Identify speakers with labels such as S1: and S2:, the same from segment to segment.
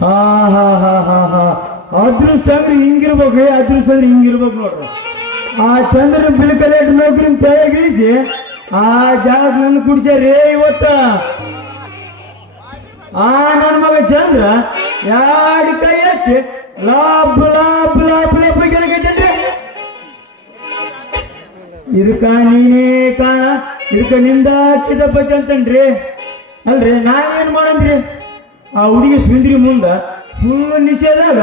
S1: ಹಾ ಹಾ ಹಾ ಹಾ ಹಾ. ಅದೃಷ್ಟ ಅಂದ್ರೆ ಹಿಂಗಿರ್ಬೇಕು ಅದೃಷ್ಟ ಅಂದ್ರೆ ಹಿಂಗಿರ್ಬೇಕು ನೋಡ್ರಿ. ಆ ಚಂದ್ರ ಬಿಲ್ಕಲೇಟ್ ನೌಕರಿನ ಗಿಳಿಸಿ ಆ ಜಾಗ ನನ್ನ ಕುಡಿಸ್ಯಾರೇ ಇವತ್ತ ಆ ನನ್ನ ಮಗ ಚಂದ್ರ ಯಾಡಿ ಕೈ ಹಚ್ಚಿ ಲಾಬ್ ಲಾಬ್ ಲಾಭ ಲಾಭ ಗೆಲಗೈತೇನ್ರಿ ಇದಕ್ಕ ನೀನೇ ಕಾಣ ಇದಕ್ಕ ನಿಂದ ಹಾಕಿದ ಬಗ್ಗೆ ಅಂತನ್ರಿ ಅಲ್ರಿ ನಾವೇನ್ ಮಾಡಂದ್ರಿ? ಆ ಹುಡುಗಿ ಸುಂದ್ರಿ ಮುಂದ ಫುಲ್ ನಿಷೇಧಾಗ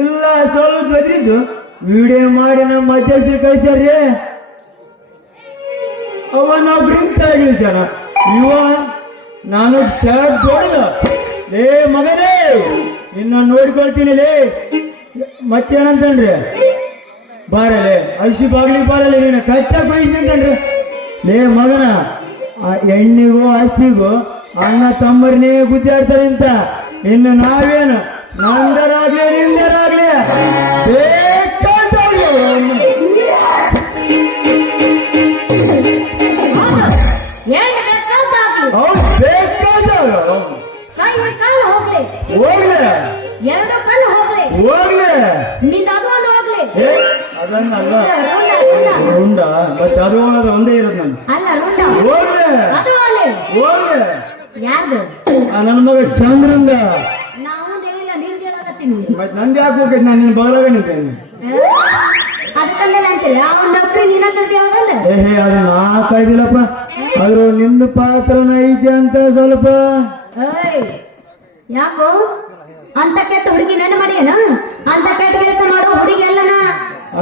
S1: ಇಲ್ಲ ಸೋಲು ಬದ್ರಿದ್ದು ವಿಡಿಯೋ ಮಾಡಿ ನಮ್ಮ ಅಧ್ಯಕ್ಷರು ಕಳಿಸ್ಯಾರ್ರಿ. ಅವ ನಾವು ಆಗಿಲ್ಲ ತಗಿಳಿಸ್ಯಾನ ಇವ ನಾನು ಶರ್ಟ್ ತೊಳೆದ, ಲೇ ಮಗನೇ, ನಿನ್ನ ನೋಡ್ಕೊಳ್ತೀನಿ ಲೇ. ಮತ್ತೇನಂತನ್ರಿ ಬಾರಲೆ, ಐಸಿ ಬಾಗ್ಲಿ ಬಾರಲೆ ನೀನು ಕಟ್ಟಾಗ ಅಂತನ್ರಿ ಲೇ ಮಗನ, ಆ ಎಣ್ಣಿಗೂ ಆಸ್ತಿಗೂ ಅಣ್ಣ ತಮ್ಮರನ್ನೇ ಗುದ್ದಾಡ್ತಾರೆ ಅಂತ. ಇನ್ನು ನಾವೇನು? ನಂದರಾಗ್ಲಿ ನಿಂದರಾಗ್ಲಿ. ಬೇಕಾದವ್ರು
S2: ಹೋಗ್ಲಿ. ಎರಡು ಕಲ್ಲು ಹೋಗ್ಲಿ.
S1: ಹೋಗ್ಲಿ.
S2: ನಿಂದ ಅದು ಒಂದು ಹೋಗ್ಲಿ.
S1: ಏ ಅದನ್ನಲ್ಲ
S2: ರುಂಡ, ರುಂಡ.
S1: ಬಟ್ ಅದು ಅದು ಒಂದೇ ಇರೋದು ನಾನು
S2: ಅಲ್ಲ ರುಂಡ.
S1: ಹೋಗ್ಲಿ. ಹೋಗ್ಲಿ.
S2: ಯಾರ್ದು
S1: ನನ್ನ ಮಗ ಚಂದ್ರಂದ
S2: ನಾವು ದೇವಿಲ್ಲ ನಿಂದಿಲ್ಲಕತ್ತೀನಿ
S1: ಮತ್ ನಂದು ಯಾಕೆ ಹೋಗ್ಬೇಕು? ನಾನು ನಿನ್ನ ಬಗಲಾಗ ನಿಂತೇನೆ
S2: ಅದಕ್ಕಲ್ಲ ಅಂತೀರಿ. ಅವನ ನೌಕರಿ ನೀನ ಕಟ್ಟಿ ಅವನಲ್ಲ
S1: ಏ ಹೇ ಅದು ನಾ ಕಾಯ್ದಿಲ್ಲಪ್ಪ ಆದ್ರೂ ನಿಂದು ಪಾತ್ರನ ಐತೆ ಅಂತ ಸ್ವಲ್ಪ.
S2: ಏಯ್ ಯಾಕೋ? ಅಂತ ಕೆಟ್ಟ ಹುಡುಗಿ ನೆನ ಮಾಡ್ಯಾನ ಅಂತ ಕೆಟ್ಟ ಕೆಲಸ ಮಾಡೋ ಹುಡುಗಿ ಅಲ್ಲನ?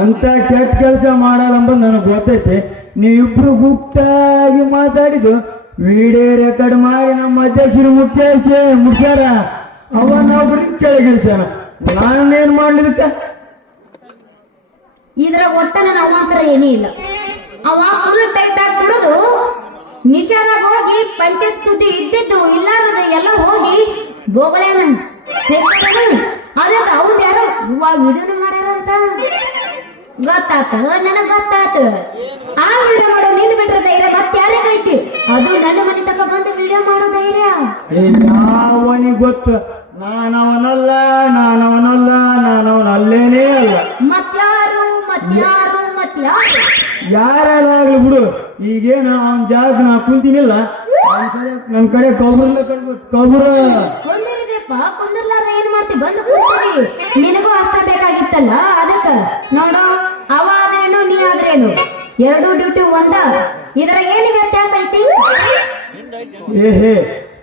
S1: ಅಂತ ಕೆಟ್ಟ ಕೆಲಸ ಮಾಡಲ್ಲ ಅಂತ ನನಗೆ ಗೊತ್ತೈತಿ. ನೀವಿಬ್ರು ಗುಪ್ತಾಗಿ ಮಾತಾಡಿದ್ದು ವಿಡಿಯೋ ರೆಕಾರ್ಡ್ ಮಾಡಿ ನಮ್ಮ ಅಧ್ಯಕ್ಷರು ಮುಟ್ಟಿಸಿ ಮುಗ್ಸ್ಯಾರ ಅವ ನೌಕರಿ ಕೆಳಗಿಳಿಸ್ಯಾನ. ನಾನೇನ್ ಮಾಡ್ಲಿಕ್ಕ
S2: ಇದ್ರ ಒಟ್ಟ ನನ್ನ ಅವಾಂತರ ಏನೂ ಇಲ್ಲ. ಅವ ಫುಲ್ ಆಗಿ ಕುಡಿದು ನಿಶಾದಾಗ ಹೋಗಿ ಪಂಚಾಯತ್ ಸುದ್ದಿ ಇದ್ದಿದ್ದು ಇಲ್ಲಾರದ ಎಲ್ಲ ಹೋಗಿ ಬೋಗಳೇನ ಅದಕ್ಕೆ ಅವ್ದು ಯಾರೋ ವಿಡಿಯೋನ ಮಾಡ್ಯಾರಂತ? ಗೊತ್ತಾತು ನನಗ್ ಗೊತ್ತಾತು ಆ ವಿಡಿಯೋ ಮಾಡೋ ನೀನು ಬಿಟ್ರ ಧೈರ್ಯ ಮತ್ತೆ ಯಾರೇ ಐತಿ? ಅದು ನನ್ನ ಮನೆ ತಕ ಬಂದು ವಿಡಿಯೋ ಮಾಡೋ ಧೈರ್ಯ.
S1: ಯಾವನಿಗೆ ಗೊತ್ತು? ನಾನವನಲ್ಲ ನಾನವನಲ್ಲ ನಾನವನ ಅಲ್ಲೇನೇ ಅಲ್ಲ.
S2: ಮತ್ಯಾರು ಮತ್ಯಾರು ಮತ್ಯಾರು
S1: ಯಾರಾಗಲಿ ಬಿಡು ಈಗೇನು ಅವನ ಜಾಗ ನಾ ಕುಂತಿನಿಲ್ಲ. ನನ್ ಕಡೆ ಕಬುರ್ಲ ಕಡ್ಬೋದು ಕಬುರ
S2: ಕುಂದಿರಿದೆಪ್ಪ ಕುಂದಿರ್ಲಾರ ಏನ್ ಮಾಡ್ತಿ? ಬಂದು ನಿನಗೂ ಅಷ್ಟ ಬೇಕಾಗಿತ್ತಲ್ಲ ಅದಕ್ಕ. ನೋಡು ಅವ ಆದ್ರೇನು ನೀ ಆದ್ರೇನು ಎರಡು ಡ್ಯೂಟಿ ಒಂದ? ಇದರ ಏನು ವ್ಯತ್ಯಾಸ ಐತಿ?
S1: ಏ ಹೇ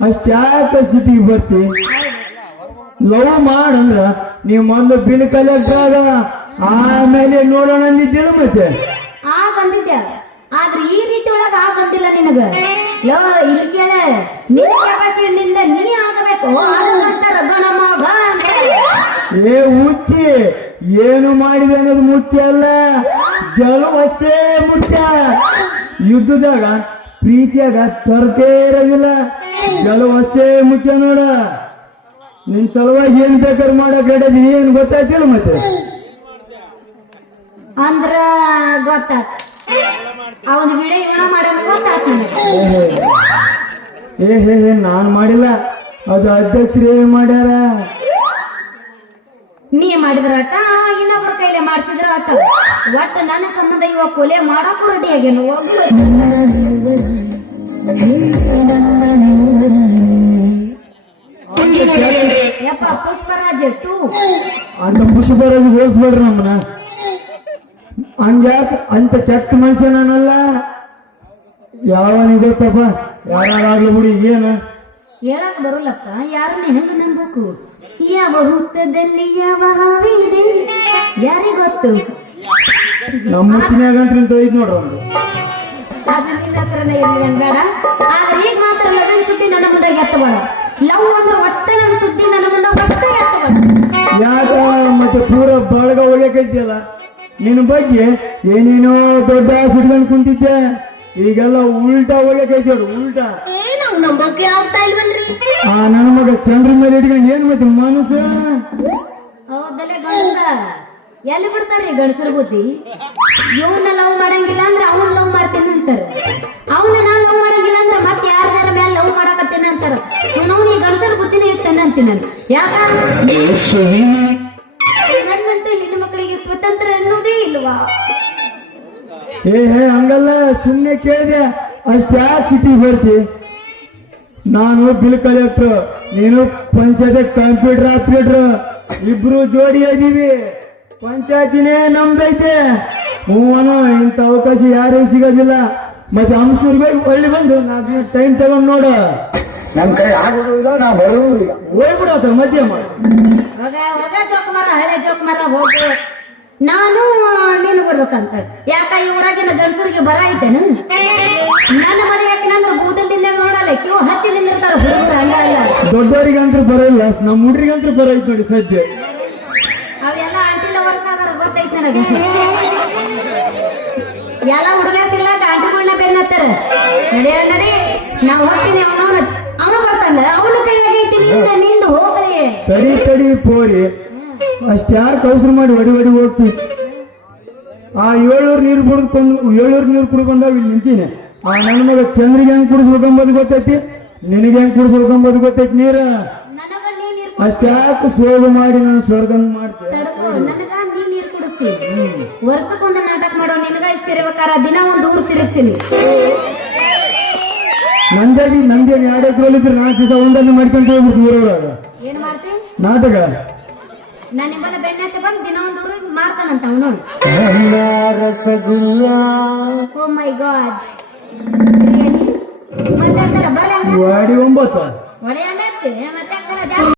S1: ಅಷ್ಟ್ಯಾಕ ಸಿಟಿಗೆ ಬರ್ತಿ? ಲವ್ ಮಾಡಂದ್ರ ನೀವು ಮೊದಲು ಬಿಲ್ ಕಲೆಕ್ಟ್ ಆಗ ಆಮೇಲೆ ನೋಡೋಣ ಅಂದಿದ್ದಿಲ್ಲ ಮತ್ತೆ?
S2: ಆ ಬಂದಿದ್ದ. ಆದ್ರೆ ಈ ರೀತಿ ಒಳಗ ಆ ಬಂದಿಲ್ಲ ನಿನಗ. ಲೋ ಇಲ್ಲಿ ಕೇಳ. ನಿನ್ನ ಕೆಪಾಸಿಟಿಯಿಂದ ನೀ ಆಗಬೇಕು.
S1: ಏ ಹುಚ್ಚಿ ಏನು ಮಾಡಿದೆ ಅನ್ನೋದು ಮುಖ್ಯ ಅಲ್ಲ. ಗೆಲುವು ಅಷ್ಟೇ ಮುಖ್ಯ. ಯುದ್ಧದಾಗ ಪ್ರೀತಿಯಾಗ ತರ್ಕೇ ಇರೋದಿಲ್ಲ. ಗೆಲುವಷ್ಟೇ ಮುಖ್ಯ ನೋಡ. ನಿನ್ ಸಲುವಾಗಿ ಏನ್ ಬೇಕಾದ್ರೆ ಮಾಡಕ್ ಹೇಳಿದೀನಿ ಏನ್ ಗೊತ್ತಾಯ್ತಿಲ್ಲ ಮತ್ತೆ?
S2: ಅಂದ್ರ ಗೊತ್ತಾತ್. ಅವನ ವಿಡಿಯೋ ಇವನ ಗೊತ್ತಾತ್
S1: ಏ ಹೇ ಹೇ ನಾನ್ ಮಾಡಿಲ್ಲ. ಅದು ಅಧ್ಯಕ್ಷರೇ ಮಾಡ್ಯಾರ.
S2: ನೀ ಮಾಡಿದ್ರ ಆಟ ಇನ್ನೊಬ್ರ ಕೈಲೇ ಮಾಡ್ತಿದ್ರ ಅಟ್ಟ ಒಟ್ಟು ನನ್ನ ಸಂಬಂಧ ಇವ ಕೊಲೆ ಮಾಡಕ್ಕೂ ರೆಡಿ ಆಗ್ಯಾನ ಯಪ್ಪ ಪುಷ್ಪರಾಜ್ ಟು
S1: ಅಂತ ಪುಷ್ಪರಾಜ್ ಹೋಲಿಸ್ಬೇಡ್ರಿ ನಮ್ಮನ ಹಂಗ್ಯಾಕ ಅಂತ ಕೆಟ್ಟ ಮನುಷ್ಯ ನಾನಲ್ಲ. ಯಾವನಿಗೆ ಗೊತ್ತಪ್ಪ? ಯಾರಾಗ್ಲಿ ಬಿಡಿ ಏನು?
S2: ಹೇಳಕ್ ಬರೋಲ್ಲಪ್ಪ ಯಾರನ್ನ ಹೆಂಗ ನಂಬಬೇಕು ಯಾವ ಹುತ್ತದಲ್ಲಿ ಯಾವ ಹಾವಿದೆ ಯಾರಿಗ ಗೊತ್ತು?
S1: ನಮ್ಮ ಮುತ್ತಿನಾಗ ಅಂತ ಐತ್ ನೋಡ್ರಿ.
S2: ಅದು ನಿನ್ನ ಹತ್ರನೇ ಇರ್ಲಿ ಅನ್ಬೇಡ ಆದ್ರೆ ಈಗ ಮಾತ್ರ ಲವ್ ಸುದ್ದಿ ನನ್ನ ಮುಂದೆ ಎತ್ತಬೇಡ ಲವ್ ಅಂದ್ರೆ ಒಟ್ಟೆ ನನ್ನ ಸುದ್ದಿ ನನ್ನ ಮುಂದೆ ಒಟ್ಟೆ ಎತ್ತಬೇಡ
S1: ಯಾಕ ಮತ್ತೆ ಪೂರ ಬಳಗ ಹೋಗ್ಯಾಕೈತಿಯಲ್ಲ? ನಿನ್ನ ಬಗ್ಗೆ ಏನೇನೋ ದೊಡ್ಡ ಸುಡ್ಕೊಂಡು ಕುಂತಿದ್ದೆ. ಈಗೆಲ್ಲ ಉಲ್ಟಾ ಹೋಗ್ಯಾಕೈತಿ ಅವ್ರು ಉಲ್ಟಾ.
S2: ನಂಬಕ್ಕೆ ಆಗ್ತಾ ಇಲ್ವಲ್ರಿ?
S1: ಆ ನನ್ನ ಮಗ ಚಂದ್ರ ಮೇಲೆ ಇಟ್ಕೊಂಡು ಏನ್ ಮತ್ತೆ ಮನಸ್ಸ?
S2: ಹೌದಲ್ಲೇ ಗಂಡ. ಎಲ್ಲಿ ಬಿಡ್ತಾರೆ ಗಂಡಸರ ಬುದ್ಧಿ? ಇವನ್ನ ಲವ್ ಮಾಡಂಗಿಲ್ಲ ಅಂದ್ರೆ ಅವನ್ ಲವ್ ಮಾಡ್ತೇನೆ ಅಂತಾರೆ. ಅವನ್ನ ನಾನ್ ಲವ್ ಮಾಡಂಗಿಲ್ಲ ಅಂದ್ರೆ ಮತ್ತೆ ಯಾರ್ದಾರ ಮೇಲೆ ಲವ್ ಮಾಡಕತ್ತೇನೆ ಅಂತಾರ? ನಾವು ಈ ಗಂಡಸರ ಬುದ್ಧಿನೇ ಇರ್ತೇನೆ ಅಂತೀನಿ ನಾನು. ಯಾಕ? ನನ್ನಂತ ಹೆಣ್ಣು ಮಕ್ಕಳಿಗೆ ಸ್ವತಂತ್ರ ಅನ್ನೋದೇ ಇಲ್ವಾ?
S1: ಏ ಹೇ ಹಂಗಲ್ಲ ಸುಮ್ಮನೆ ಕೇಳಿದೆ. ಅಷ್ಟ್ಯಾಕ್ ಸಿಟಿ ಬರ್ತಿ? ನಾನು ಬಿಲ್ ಕಲೆಕ್ಟರ್ ನೀನು ಪಂಚಾಯತಿ ಕಂಪ್ಯೂಟರ್ ಆಪರೇಟರ್ ಇಬ್ರು ಜೋಡಿ ಅದೀವಿ ಪಂಚಾಯತಿನೇ ನಮ್ದೈತೆ. ಹೂವನು ಇಂಥ ಅವಕಾಶ ಯಾರು ಸಿಗೋದಿಲ್ಲ. ಮತ್ತೆ ಹಂಸೂರ್ಗೆ ಒಳ್ಳೆ ಬಂದು ನಾಲ್ಕು ಟೈಮ್ ತಗೊಂಡ್ ನೋಡ.
S3: ನಮ್ ಕೈ ಆಗುದಿಲ್ಲ ನಾ ಬರುವುದಿಲ್ಲ
S1: ಹೋಗ್ಬಿಡ ಮಧ್ಯಮ
S2: ಹೋಗ ಹೋಗ ಹಳೆ ಹೋಗು. ನಾನು ನೀನು ಬರ್ಬೇಕಂತ. ಯಾಕ ಈ ಊರಾಗಿನ ಗಂಡಸರಿಗೆ ಬರ ಐತೆ ನನ್ನ ಮದುವೆ ನಾನು ಬೂದಲ್ದಿಂದ ನೋಡಲ್ಲ ಕಿವು
S1: ದೊಡ್ಡವರಿಗಂತೂ ಬರೋಲ್ಲ ನಮ್ಮ ಹುಡ್ರಿಗಂತೂ ಬರೋಯ್ತು ನೋಡಿ ಸದ್ಯ.
S2: ಅವೆಲ್ಲ ಆಂಟಿ ಲವರ್ಸ್ ಅದಾರ ಗೊತ್ತೈತಿ ನನಗೆ. ಎಲ್ಲ ಹುಡುಗ ಸಿಗ್ಲಾಕ ಆಂಟಿಗಳನ್ನ ಬೆನ್ನತ್ತಾರ ನಡಿ ನಡಿ. ನಾವ್ ಹೋಗ್ತೀನಿ ಅವನವನ ಅವನ ಬರ್ತಾನ. ಅವನ ಕೈಯಾಗಿ ಐತಿ ನಿಂದ ಹೋಗ್ಲಿ
S1: ತಡಿ ತಡಿ ಪೋರಿ ಅಷ್ಟು ಯಾರು ಕೌಸರು ಮಾಡಿ ಒಡಿ ಒಡಿ ಹೋಗ್ತಿ? ಆ ಏಳೂರು ನೀರು ಕುಡಿದ್ಕೊಂಡು ಏಳೂರು ನೀರು ಕುಡ್ಕೊಂಡಾಗ ಇಲ್ಲಿ ನಿಂತೀನಿ. ಆ ನನ್ನ ಮಗ ಚಂದ್ರಿಗೆ ಹೆಂಗ್ ಕುಡಿಸ್ಬೇಕಂಬುದು ಗೊತ್ತೈತಿ? ನಿನಗೆ ಕುಡಿಸ್ಕೊಂಡ್ ಕುಡಿಸ್ಬೇಕಂಬುದು ಗೊತ್ತೈತಿ ನೀರ?
S2: ನನಗ ನೀ ನೀರ್
S1: ಅಷ್ಟ್ಯಾಕೆ ಸೋಗ ಮಾಡಿ ನಾನು ಸ್ವರ್ಗನ ಮಾಡ್ತೇನೆ
S2: ತಡ್ಕೊ ನನಗ ನೀ ನೀರ್ ಕುಡಿಸ್ತೀನಿ ವರ್ಷಕ್ಕೊಂದು ನಾಟಕ ಮಾಡೋ ನಿನಗ ಇಷ್ಟ ಇರ್ಬೇಕಾರ ದಿನ ಒಂದು ಊರ್ ತಿರುಗ್ತೀನಿ.
S1: ನಂದಿ ನಂದಿ ಎರಡು ಎಕರೆಲಿದ್ರೆ ನಾಲ್ಕು ದಿವಸ ಒಂದನ್ನು ಮಾಡ್ಕೊಂತ ಹೋಗ್ಬಿಟ್ಟು ಊರವ್ರಾಗ
S2: ಏನ್ ಮಾಡ್ತಿ?
S1: ನಾಟಕ?
S2: ನಾನು ನಿಮ್ಮನ್ನ ಬೆನ್ನತ್ತಿ ಬಂದು ದಿನ ಒಂದು ಊರ್ ಮಾಡ್ತಾನಂತ ಅವನು
S3: ರಸಗುಲ್ಲ
S2: ಓ ಮೈ ಗಾಡ್ ಮತ್ತೆ ಬರ್ಲ
S1: ವಾಡಿ ಒಂಬತ್ತು
S2: ಒಡೆಯ ಮತ್ತೆ ಜಾಸ್ತಿ